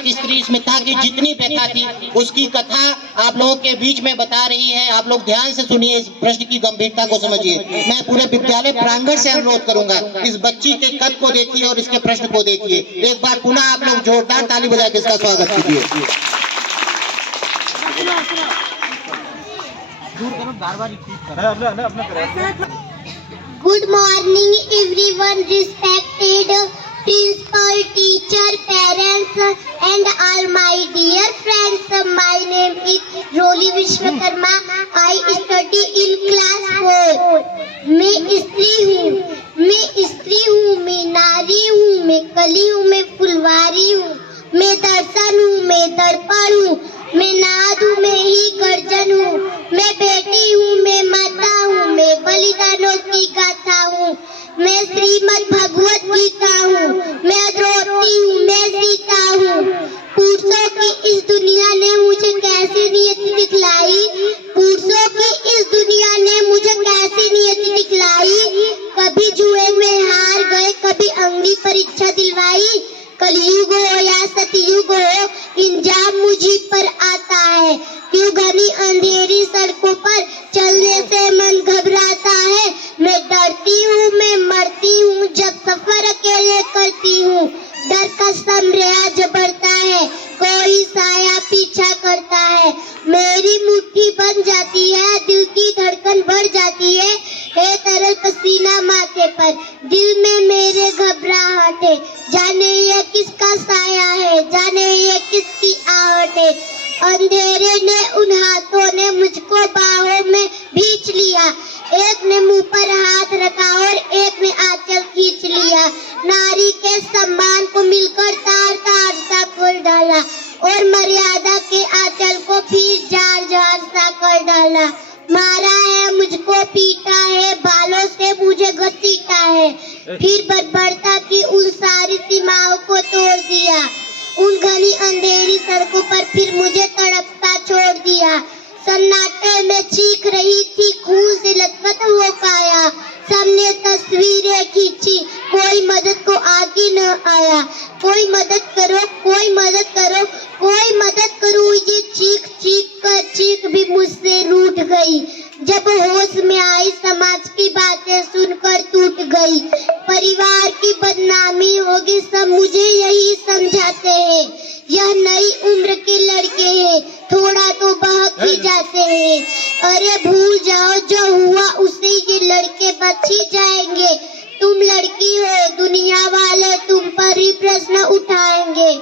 एक स्त्री स्मिता की जितनी व्यथा थी उसकी कथा आप लोगों के बीच में बता रही है। आप लोग ध्यान से सुनिए, इस प्रश्न की गंभीरता को समझिए। मैं पूरे विद्यालय प्रांगण से अनुरोध करूंगा, इस बच्ची के कद को देखिए और इसके प्रश्न को देखिए। एक बार पुनः आप लोग जोरदार ताली बजा के इसका स्वागत कीजिए। Good morning everyone, respected principal, teacher, parents and all my dear friends. My name is Roli Vishwakarma. I study in class 4. मैं स्त्री हूँ, मैं नारी हूँ, मैं कली हूँ, मैं फुलवारी हूँ, मैं दर्शन हूँ, मैं दर्पण हूँ, मैं नाद हूँ, मैं ही गर्जन हूँ, मैं बेटी हूँ, मैं माता हूँ, मैं बलिदानों की गाथा हूँ, मैं श्रीमद् भगवत गीता हूँ, मैं द्रौपदी हूँ, मैं सीता हूँ। पुरुषों की इस दुनिया ने मुझे कैसी नियति दिखलाई, पुरुषों की इस दुनिया ने मुझे कैसी नियति दिखलाई। कभी जुए में हार गए, कभी अंगली परीक्षा दिलवाई। कलयुग हो या सतयुग हो, इंजाम मुझी पर आता है। क्यों घनी अंधेरी सड़कों पर चलने से मन घबराता है। मैं डरती हूँ, मैं मरती हूँ जब सफर अकेले करती हूँ। डर का साम्राज्य बढ़ता है, कोई साया पीछा करता है। मेरी मुट्ठी बन जाती है, दिल की धड़कन बढ़ जाती है। हे तरल पसीना माथे पर, दिल में मेरे घबराहट है। जाने ये किसका साया है, जाने ये किसकी आहट है। अंधेरे ने, उन हाथों ने मुझको बाहों में भींच लिया। एक ने मुंह पर हाथ रखा और एक ने आंचल खींच लिया। नारी के सम्मान को मिलकर तार तार सा खोल डाला और मर्यादा के आंचल को फिर जार जार सा कर डाला। मारा है, मुझको पीटा है, बालों से मुझे घसीटा है, फिर बर्बरता की उन सारी सीमाओं को तोड़ दिया। उन घनी अंधेरी सड़कों पर फिर मुझे तड़पता छोड़ दिया। सन्नाटे में चीख रही थी, खून से लथपथ हो पाया। सबने तस्वीरें खींची, कोई मदद को आगे न आया। कोई मदद करो, कोई मदद करो, कोई मदद करो। ये चीख चीख कर चीख भी मुझसे रूठ गई। जब होश में आई, समाज की बातें सुनकर टूट गई। परिवार की बदनामी होगी, सब मुझे यही समझाते हैं। यह नई उम्र के लड़के हैं, थोड़ा तो बहक ही जाते हैं। अरे भूल जाओ जो हुआ उसे, ये लड़के बच ही जाएंगे। तुम लड़की हो, दुनिया वाले तुम पर ही प्रश्न उठाएंगे।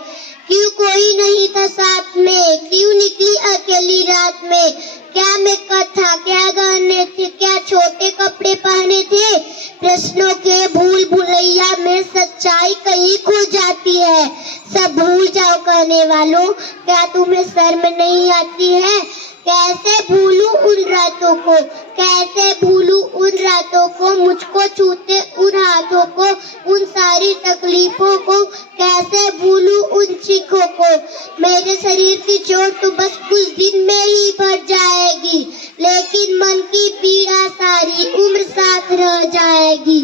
क्यों कोई नहीं था साथ में, क्यों निकली अकेली रात में। क्या मेकअप था, क्या गहने थे, क्या छोटे कपड़े पहने थे। प्रश्नों के भूल भुलैया में सच्चाई कहीं खो जाती है। सब भूल जाओ कहने वालों, क्या तुम्हें शर्म नहीं आती है। कैसे भूलूं उन रातों को, कैसे भूलूं उन रातों को, मुझको छूते उन हाथों को, उन सारी तकलीफों को। कैसे भूलूं उन चीखों को। मेरे शरीर की चोट तो बस कुछ दिन में ही भर जाएगी, लेकिन मन की पीड़ा सारी उम्र साथ रह जाएगी।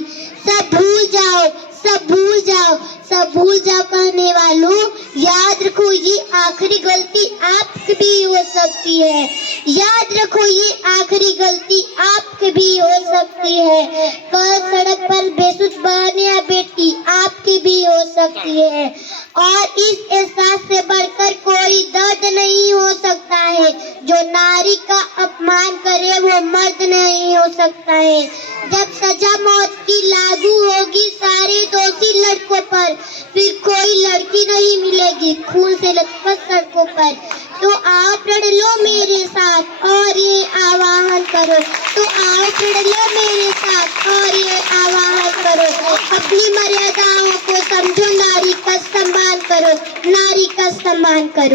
सब भूल जाओ, सब भूल जाओ, सब भूल जाओ कहने वालों, याद रखो ये आखिरी गलती आपकी भी हो सकती है। याद रखो ये आखिरी गलती आपकी भी हो सकती है। कल सड़क पर बेसुध बहन या बेटी आपकी भी हो सकती है। और इस एहसास से बढ़कर कोई दर्द नहीं हो सकता है। जो नारी का अपमान करे वो मर्द नहीं हो सकता है। जब सजा मौत की लागू होगी सारे दोषी लड़कों पर, फिर कोई लड़की नहीं मिलेगी खून से लथपथ सड़कों पर। तो आओ प्रण लो मेरे साथ और ये आवाहन करो, तो आओ प्रण लो मेरे साथ और ये आवाहन करो। अपनी मर्यादाओं को समझो, नारी का सम्मान करो, नारी का सम्मान करो।